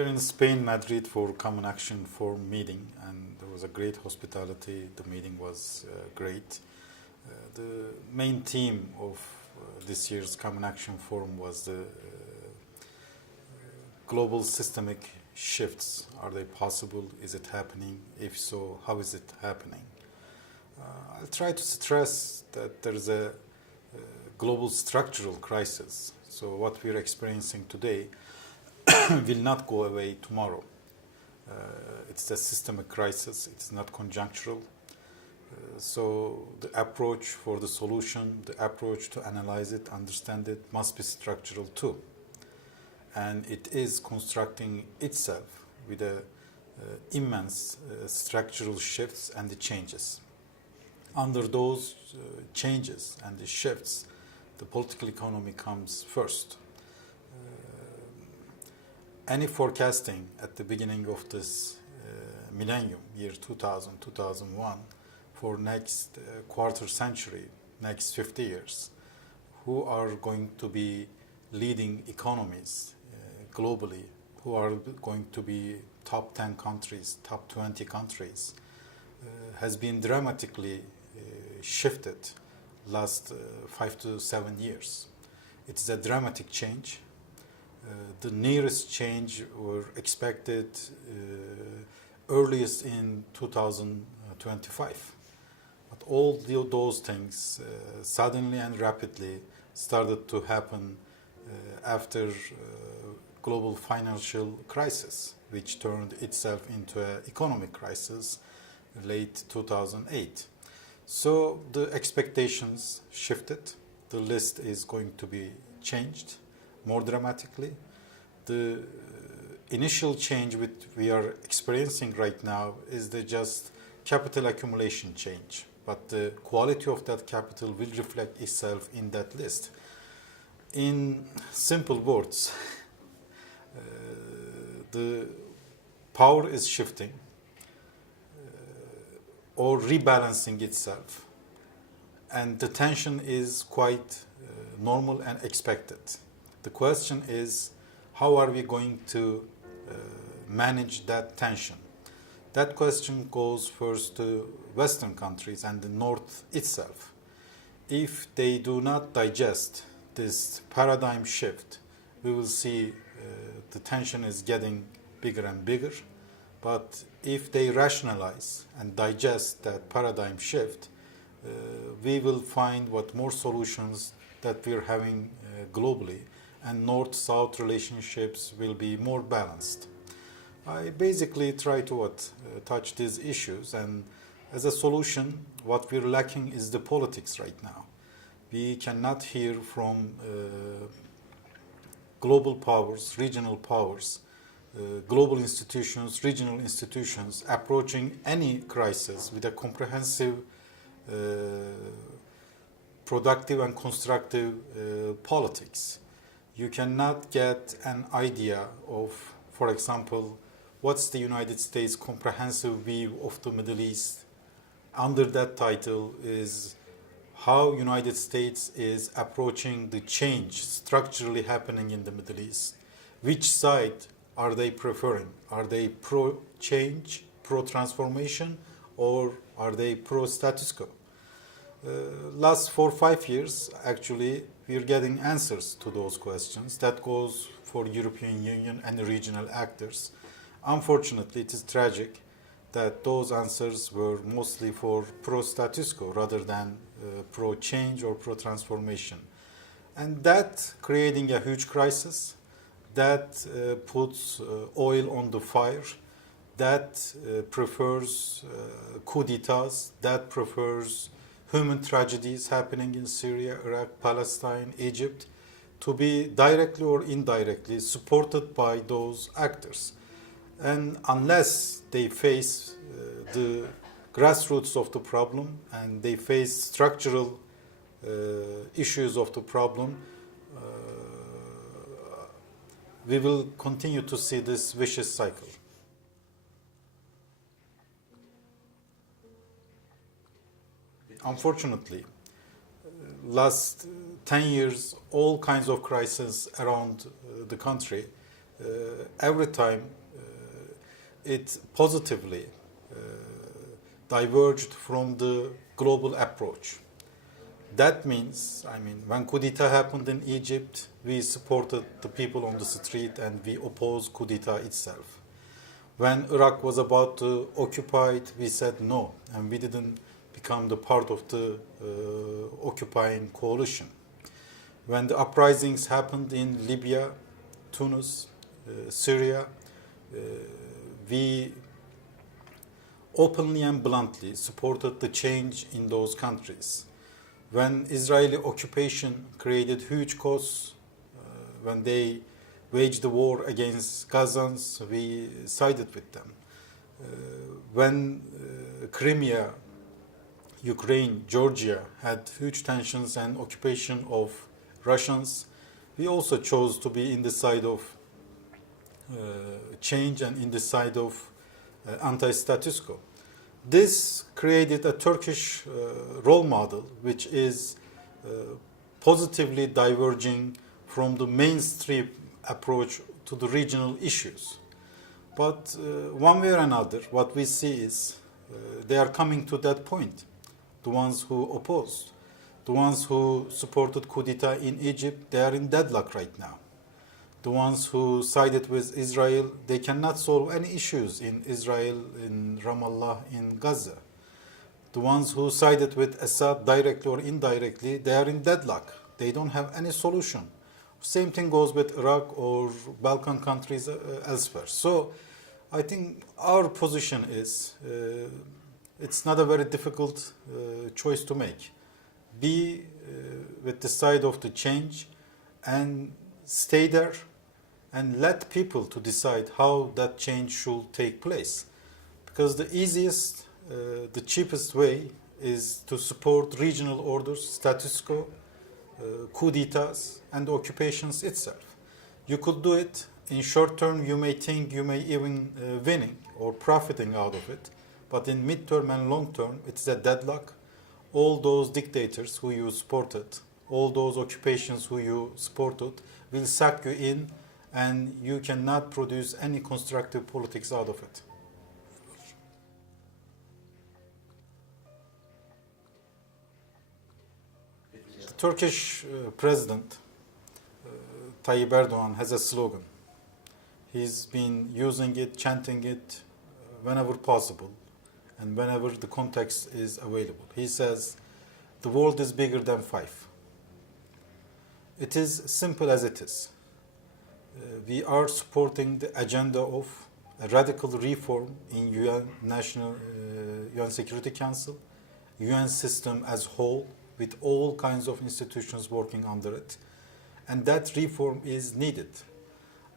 We are in Spain, Madrid, for Common Action Forum meeting, and there was a great hospitality. The meeting was great. The main theme of this year's Common Action Forum was the global systemic shifts. Are they possible? Is it happening? If so, how is it happening? I'll try to stress that there is a global structural crisis. So what we're experiencing today will not go away tomorrow. It's a systemic crisis. It's not conjunctural. So the approach for the solution, the approach to analyze it, understand it, must be structural too. And it is constructing itself with immense structural shifts and the changes. Under those changes and the shifts, the political economy comes first. Any forecasting at the beginning of this millennium, year 2000, 2001, for next quarter century, next 50 years, who are going to be leading economies globally, who are going to be top 10 countries, top 20 countries, has been dramatically shifted last 5 to 7 years. It is a dramatic change. The nearest change were expected earliest in 2025. But all those things suddenly and rapidly started to happen after global financial crisis, which turned itself into an economic crisis late 2008. So the expectations shifted. The list is going to be changed more dramatically. The initial change which we are experiencing right now is the just capital accumulation change, but the quality of that capital will reflect itself in that list. In simple words, the power is shifting or rebalancing itself, and the tension is quite normal and expected. The question is, how are we going to manage that tension? That question goes first to Western countries and the North itself. If they do not digest this paradigm shift, we will see the tension is getting bigger and bigger. But if they rationalize and digest that paradigm shift, we will find what more solutions that we're having globally, and North-South relationships will be more balanced. I basically try to touch these issues, and as a solution, what we're lacking is the politics right now. We cannot hear from global powers, regional powers, global institutions, regional institutions approaching any crisis with a comprehensive, productive and constructive politics. You cannot get an idea of, for example, what's the United States comprehensive view of the Middle East. Under that title is how United States is approaching the change structurally happening in the Middle East. Which side are they preferring? Are they pro-change, pro-transformation, or are they pro-status quo? Last 4 or 5 years, actually, we're getting answers to those questions. That goes for European Union and the regional actors. Unfortunately, it is tragic that those answers were mostly for pro-status quo rather than pro-change or pro-transformation. And that creating a huge crisis, that puts oil on the fire, that prefers coup d'etats, that prefers human tragedies happening in Syria, Iraq, Palestine, Egypt, to be directly or indirectly supported by those actors. And unless they face the grassroots of the problem and they face structural issues of the problem, we will continue to see this vicious cycle. Unfortunately, last 10 years, all kinds of crises around the country every time it positively diverged from the global approach. That means, when coup d'etat happened in Egypt, we supported the people on the street and we opposed coup d'etat itself. When Iraq was about to occupy it, we said no, and we didn't become the part of the occupying coalition. When the uprisings happened in Libya, Tunis, Syria, we openly and bluntly supported the change in those countries. When Israeli occupation created huge costs, when they waged the war against Gazans, we sided with them. When Crimea, Ukraine, Georgia had huge tensions and occupation of Russians, we also chose to be in the side of change and in the side of anti-status quo. This created a Turkish role model which is positively diverging from the mainstream approach to the regional issues. But one way or another, what we see is they are coming to that point. The ones who opposed, the ones who supported coup d'etat in Egypt, they are in deadlock right now. The ones who sided with Israel, they cannot solve any issues in Israel, in Ramallah, in Gaza. The ones who sided with Assad directly or indirectly, they are in deadlock. They don't have any solution. Same thing goes with Iraq or Balkan countries elsewhere. So I think our position is, it's not a very difficult choice to make. Be with the side of the change and stay there and let people to decide how that change should take place. Because the easiest, the cheapest way is to support regional orders, status quo, coup d'etats, and occupations itself. You could do it in short term, you may think you may even winning or profiting out of it, but in mid-term and long term, it's a deadlock. All those dictators who you supported, all those occupations who you supported will suck you in, and you cannot produce any constructive politics out of it. The Turkish president, Tayyip Erdogan, has a slogan. He's been using it, chanting it whenever possible and whenever the context is available. He says, the world is bigger than five. It is simple as it is. We are supporting the agenda of a radical reform in UN Security Council, UN system as whole, with all kinds of institutions working under it. And that reform is needed.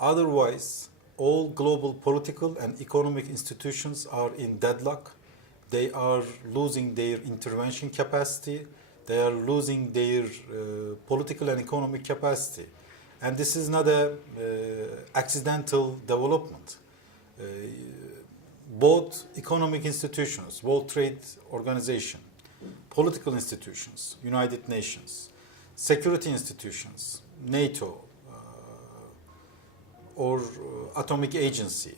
Otherwise, all global political and economic institutions are in deadlock. They are losing their intervention capacity. They are losing their political and economic capacity. And this is not an accidental development. Both economic institutions, World Trade Organization, political institutions, United Nations, security institutions, NATO, or atomic agency,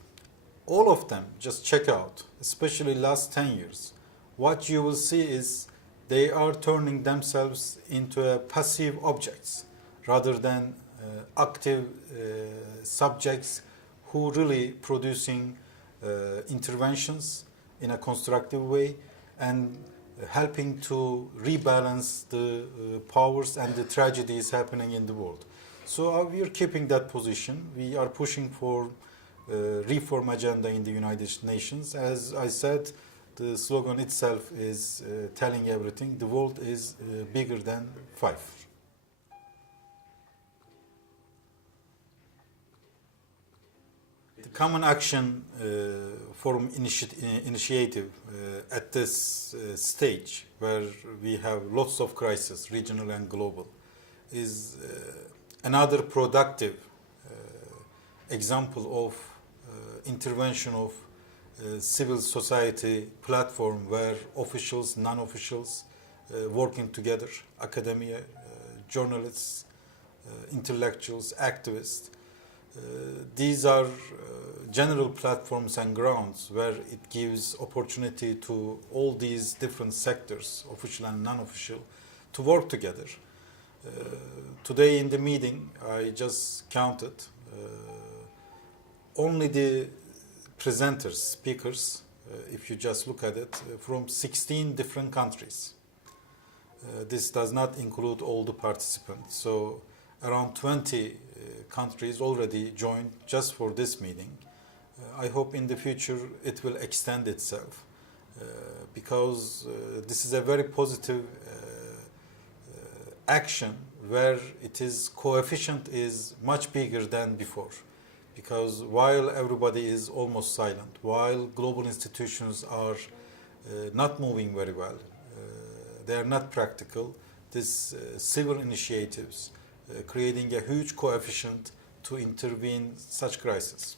all of them, just check out, especially last 10 years, what you will see is they are turning themselves into passive objects rather than active subjects who really producing interventions in a constructive way and helping to rebalance the powers and the tragedies happening in the world. So we are keeping that position. We are pushing for reform agenda in the United Nations. As I said, the slogan itself is telling everything. The world is bigger than five. The Common Action Forum initiative at this stage, where we have lots of crises, regional and global, is another productive example of intervention of civil society platform where officials, non-officials working together, academia, journalists, intellectuals, activists, These are general platforms and grounds where it gives opportunity to all these different sectors, official and non-official, to work together. Today in the meeting, I just counted only the presenters, speakers, if you just look at it, from 16 different countries. This does not include all the participants. So around 20 countries already joined just for this meeting. I hope in the future it will extend itself because this is a very positive action where it is coefficient is much bigger than before. Because while everybody is almost silent, while global institutions are not moving very well, they are not practical, these civil initiatives creating a huge coefficient to intervene such crises.